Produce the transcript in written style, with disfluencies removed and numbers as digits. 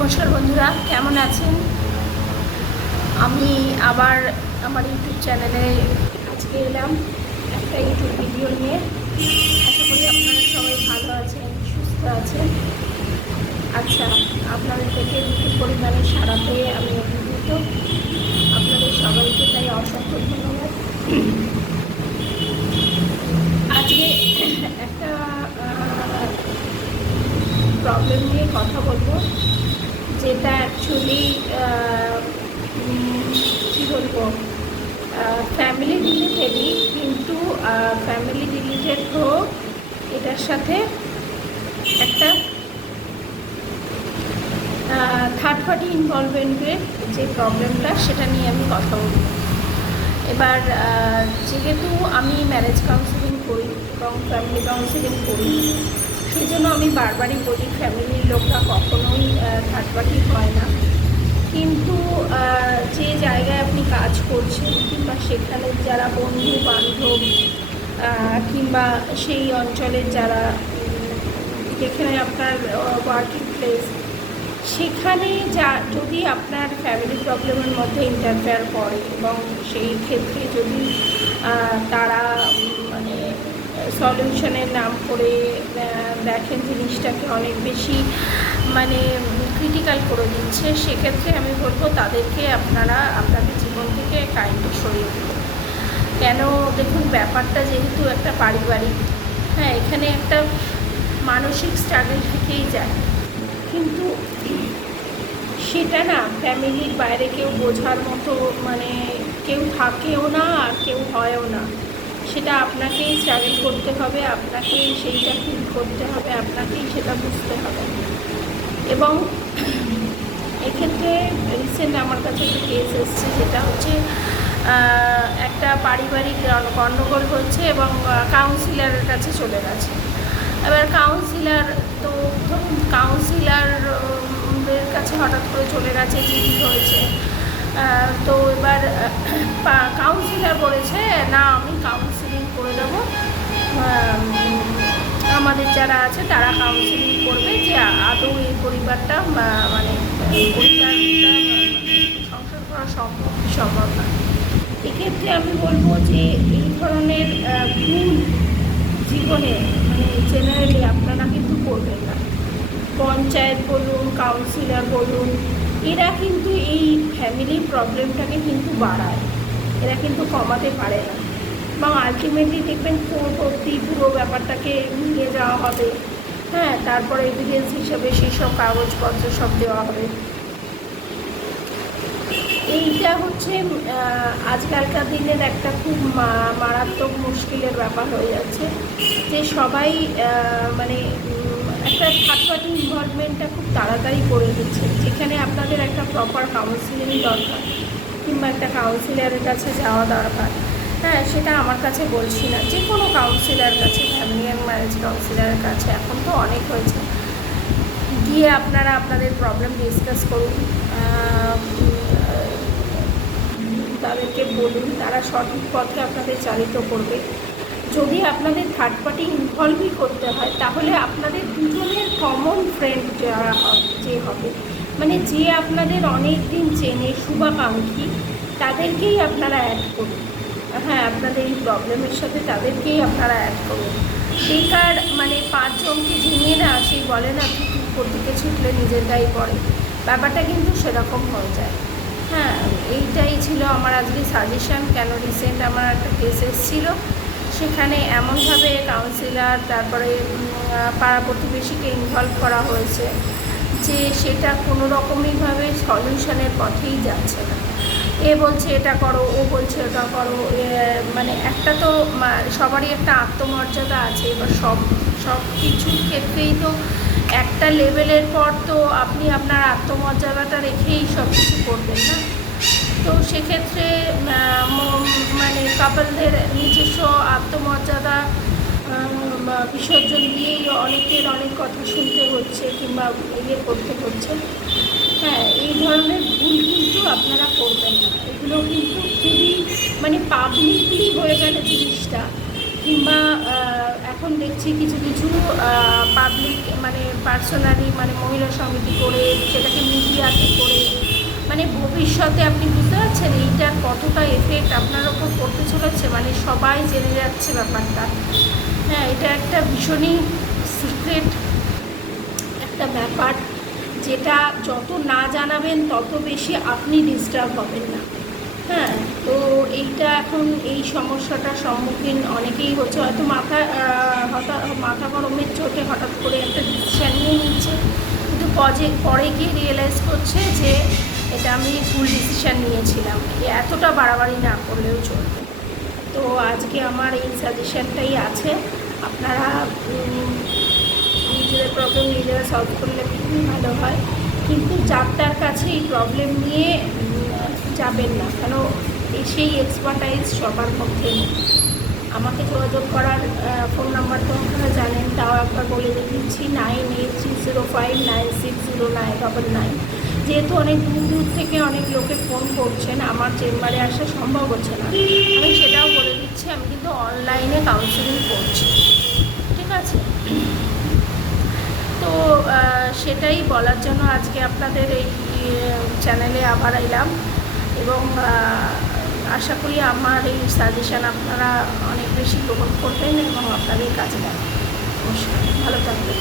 নমস্কার বন্ধুরা, কেমন আছেন? আমি আবার আমার ইউটিউব চ্যানেলে আজকে এলাম একটা ইউটিউব ভিডিও নিয়ে। আশা করি আপনারা সবাই ভালো আছেন, সুস্থ আছেন। আচ্ছা, আপনাদের থেকে বিপুল পরিমাণে সাড়া পেয়ে আমি অভিভূত। আপনাদের সবাইকে তাই অসংখ্য ধন্যবাদ। আজকে একটা প্রবলেম নিয়ে কথা বলবো, যেটা অ্যাকচুয়ালি কী বলবো, ফ্যামিলি রিলেটেডই, কিন্তু ফ্যামিলি রিলেটেড হোক, এটার সাথে একটা থার্ড পার্টি ইনভলভমেন্টের যে প্রবলেমটা, সেটা নিয়ে আমি কথা বলবো। এবার যেহেতু আমি ম্যারেজ কাউন্সিলিং করি এবং ফ্যামিলি কাউন্সিলিং করি, সেই জন্য আমি বারবারই বলি ফ্যামিলির লোকরা কখনোই থার্ড পার্টি হয় না। কিন্তু যে জায়গায় আপনি কাজ করছেন কিংবা সেখানে যারা বন্ধু বান্ধব কিংবা সেই অঞ্চলের যারা, যেখানে আপনার ওয়ার্কিং প্লেস, সেখানে যদি আপনার ফ্যামিলি প্রবলেমের মধ্যে ইন্টারফেয়ার করে এবং সেই ক্ষেত্রে যদি তারা মানে সলিউশনের নাম করে দেখেন জিনিসটাকে অনেক বেশি মানে ক্রিটিক্যাল করে দিচ্ছে, সেক্ষেত্রে আমি বলবো তাদেরকে আপনারা আপনাদের জীবন থেকে কাইন্ডলি সরিয়ে দেবেন। কেন, দেখুন, ব্যাপারটা যেহেতু একটা পারিবারিক, হ্যাঁ, এখানে একটা মানসিক স্ট্রাগল থেকেই যায়, কিন্তু সেটা না ফ্যামিলির বাইরে কেউ বোঝার মতো মানে কেউ থাকেও না আর কেউ হয়ও না। সেটা আপনাকেই স্ট্রাগল করতে হবে, আপনাকেই সেইটা ফিল করতে হবে, আপনাকেই সেটা বুঝতে হবে। এবং এক্ষেত্রে রিসেন্ট আমার কাছে একটা কেস এসছে, যেটা হচ্ছে একটা পারিবারিক গণ্ডগোল হচ্ছে এবং কাউন্সিলারের কাছে চলে গেছে। এবার কাউন্সিলার, তো ধরুন কাউন্সিলারদের কাছে হঠাৎ করে চলে গেছে, চিঠি হয়েছে, তো এবার কাউন্সিলার বলেছে না আমি কাউন্সিলিং করে দেবো, আমাদের যারা আছে তারা কাউন্সিলিং করবে যে আদৌ এই পরিবারটা মানে পরিবারটা সংসার করা সম্ভব না। এক্ষেত্রে আমি বলবো যে এই ধরনের ভুল জীবনে মানে জেনারেলি আপনারা কিন্তু করবেন না। পঞ্চায়েত বলুন, কাউন্সিলর বলুন, এরা কিন্তু এই ফ্যামিলি প্রবলেমটাকে কিন্তু বাড়ায়, এরা কিন্তু কমাতে পারে না। এবং আলটিমেটলি দেখবেন কোর্ট অবধি পুরো ব্যাপারটাকে নিয়ে যাওয়া হবে, হ্যাঁ, তারপরে এভিডেন্স হিসেবে সেই সব কাগজপত্র সব দেওয়া হবে। এইটা হচ্ছে আজকালকার দিনের একটা খুব মারাত্মক মুশকিলের ব্যাপার হয়ে যাচ্ছে, যে সবাই মানে একটা থার্ড পার্টি ইনভলভমেন্টটা খুব তাড়াতাড়ি করে দিচ্ছে, যেখানে আপনাদের একটা প্রপার কাউন্সিলিং দরকার কিংবা একটা কাউন্সিলারের কাছে যাওয়া দরকার। হ্যাঁ, সেটা আমার কাছে বলছি না, যে কোনো কাউন্সিলার কাছে, ফ্যামিলি অ্যান্ড ম্যারেজ কাউন্সিলারের কাছে এখন তো অনেক হয়েছে, গিয়ে আপনারা আপনাদের প্রবলেম ডিসকাস করুন, তাদেরকে বলুন, তারা সঠিক পথে আপনাদের চালিত করবে। যদি আপনাদের থার্ড পার্টি ইনভলভই করতে হয়, তাহলে আপনাদের দুজনের কমন ফ্রেন্ড যারা যে হবে, মানে যে আপনাদের অনেক দিন চেনে, শুভাকাঙ্ক্ষী, তাদেরকেই আপনারা অ্যাড করুন। হ্যাঁ, আপনাদের এই প্রবলেমের সাথে তাদেরকেই আপনারা অ্যাড করুন। বেকার মানে পাঁচজনকে ঝিমিয়ে না, সেই বলে না দিকে ছুটলে নিজের গায়ে পড়ে, ব্যাপারটা কিন্তু সেরকম হয়ে যায়। হ্যাঁ, এইটাই ছিল আমার আজকে সাজেশান। কেন, রিসেন্ট আমার একটা কেস এসেছিল, সেখানে এমনভাবে কাউন্সিলার তারপরে পাড়া প্রতিবেশীকে ইনভলভ করা হয়েছে যে সেটা কোনো রকমইভাবে সলিউশনের পথেই যাচ্ছে না। এ বলছে এটা করো, ও বলছে ওটা করো, মানে একটা তো সবারই একটা আত্মমর্যাদা আছে। এবার সব কিছুর ক্ষেত্রেই তো একটা লেভেলের পর তো আপনি আপনার আত্মমর্যাদাটা রেখেই সব কিছু করবেন না। তো সেক্ষেত্রে মানে কাপলদের নিজস্ব আত্মমর্যাদা বিসর্জন দিয়েই অনেকের অনেক কথা শুনতে হচ্ছে কিংবা করতে হচ্ছে। হ্যাঁ, এই ধরনের ভুল কিন্তু আপনারা করবেন না। এগুলো কিন্তু খুবই মানে পাবলিকলি হয়ে গেল জিনিসটা, কিংবা এখন দেখছি কিছু কিছু পাবলিক মানে পার্সোনালি মানে মহিলা সমিতি করে সেটাকে যাতে করে মানে ভবিষ্যতে আপনি বুঝতে পারছেন এইটার কতটা এফেক্ট আপনার ওপর পড়তে চলেছে, মানে সবাই জেনে যাচ্ছে ব্যাপারটা। হ্যাঁ, এটা একটা ভীষণই সিক্রেট একটা ব্যাপার, যেটা যত না জানাবেন তত বেশি আপনি ডিস্টার্ব হবেন না। হ্যাঁ, তো এইটা এখন এই সমস্যাটার সম্মুখীন অনেকেই হচ্ছে, হয়তো মাথা গরমের চোটে হঠাৎ করে একটা ডিসিশান নিয়ে নিচ্ছে, কিন্তু পরে গিয়ে রিয়েলাইজ করছে যে এটা আমি ভুল ডিসিশান নিয়েছিলাম। এতটা বাড়াবাড়ি না করলেও চলবে। তো আজকে আমার এই সাজেশানটাই আছে, আপনারা নিজেদের প্রবলেম নিজেরা সলভ করলে খুবই ভালো হয়, কিন্তু যার কাছে এই প্রবলেম নিয়ে যাবেন না, কেন সেই এক্সপার্টাইজ সবার মধ্যে নেই। আমাকে যোগাযোগ করার ফোন নাম্বার তো আপনারা জানেন, তাও একবার বলে দিচ্ছি, 983059609999। যেহেতু অনেক দূর দূর থেকে অনেক লোকে ফোন করছেন, আমার চেম্বারে আসা সম্ভব হচ্ছে না, আমি সেটাও বলে দিচ্ছি, আমি কিন্তু অনলাইনে কাউন্সেলিং করছি, ঠিক আছে? তো সেটাই বলার জন্য আজকে আপনাদের এই চ্যানেলে আবার এলাম, এবং আশা করি আমার এই সাজেশান আপনারা অনেক বেশি গ্রহণ করবেন এবং আপনাদের কাজে লাগবে। নমস্কার, ভালো থাকবেন।